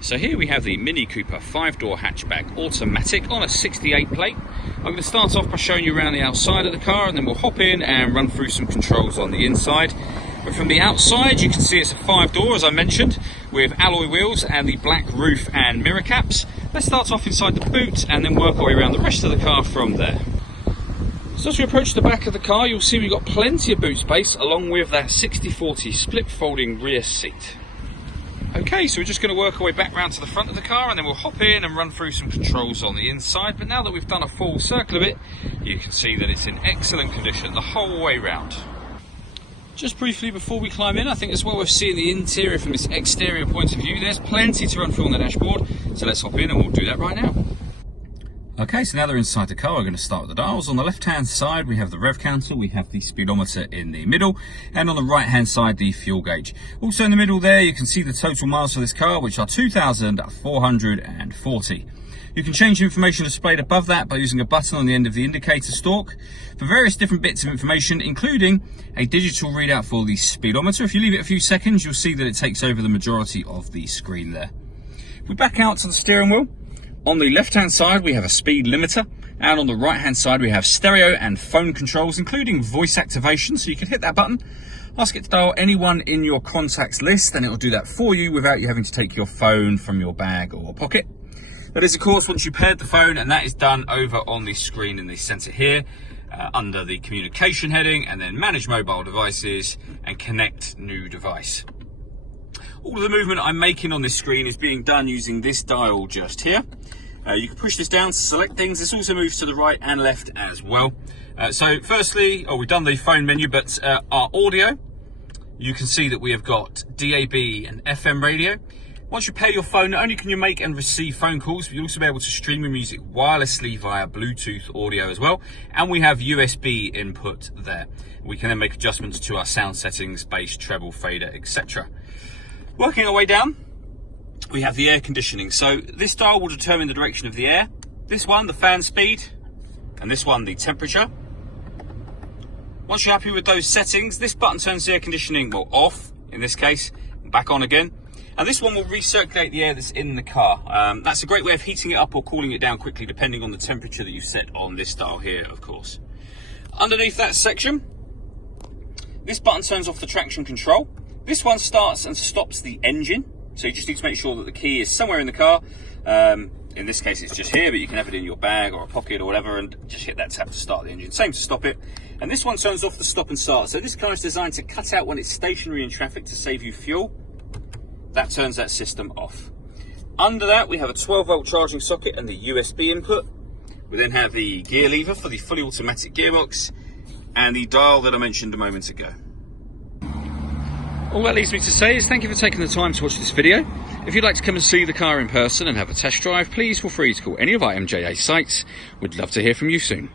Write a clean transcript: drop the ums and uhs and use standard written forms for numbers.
So here we have the Mini Cooper 5-door hatchback automatic on a 68 plate. I'm going to start off by showing you around the outside of the car, and then we'll hop in and run through some controls on the inside. But from the outside you can see it's a 5-door, as I mentioned, with alloy wheels and the black roof and mirror caps. Let's start off inside the boot and then work our way around the rest of the car from there. So as we approach the back of the car, you'll see we've got plenty of boot space along with that 60/40 split folding rear seat. Okay, so we're just going to work our way back round to the front of the car, and then we'll hop in and run through some controls on the inside. But now that we've done a full circle of it, you can see that it's in excellent condition the whole way round. Just briefly before we climb in, I think it's well worth seeing the interior from this exterior point of view. There's plenty to run through on the dashboard, so let's hop in and we'll do that right now. Okay, so now they're inside the car, we're going to start with the dials. On the left-hand side, we have the rev counter, we have the speedometer in the middle, and on the right-hand side, the fuel gauge. Also in the middle there, you can see the total miles for this car, which are 2,440. You can change the information displayed above that by using a button on the end of the indicator stalk for various different bits of information, including a digital readout for the speedometer. If you leave it a few seconds, you'll see that it takes over the majority of the screen there. We back out to the steering wheel. On the left-hand side, we have a speed limiter, and on the right-hand side, we have stereo and phone controls, including voice activation, so you can hit that button, ask it to dial anyone in your contacts list, and it will do that for you without you having to take your phone from your bag or pocket. That is, of course, once you paired the phone, and that is done over on the screen in the centre here, under the communication heading, and then manage mobile devices and connect new device. All of the movement I'm making on this screen is being done using this dial just here. You can push this down to select things. This also moves to the right and left as well. So firstly, we've done the phone menu, but our audio, you can see that we have got DAB and FM radio. Once you pair your phone, not only can you make and receive phone calls, but you'll also be able to stream your music wirelessly via Bluetooth audio as well. And we have USB input there. We can then make adjustments to our sound settings, bass, treble, fader, etc. Working our way down, we have the air conditioning. So this dial will determine the direction of the air. This one, the fan speed, and this one, the temperature. Once you're happy with those settings, this button turns the air conditioning, well, off, in this case, back on again. And this one will recirculate the air that's in the car. That's a great way of heating it up or cooling it down quickly, depending on the temperature that you've set on this dial here, of course. Underneath that section, this button turns off the traction control. This one starts and stops the engine, so you just need to make sure that the key is somewhere in the car. In this case it's just here, but you can have it in your bag or a pocket or whatever, and just hit that tab to start the engine. Same to stop it. And this one turns off the stop and start. So this car is designed to cut out when it's stationary in traffic to save you fuel. That turns that system off. Under that we have a 12-volt charging socket and the USB input. We then have the gear lever for the fully automatic gearbox and the dial that I mentioned a moment ago. All that leaves me to say is thank you for taking the time to watch this video. If you'd like to come and see the car in person and have a test drive, please feel free to call any of our MJA sites. We'd love to hear from you soon.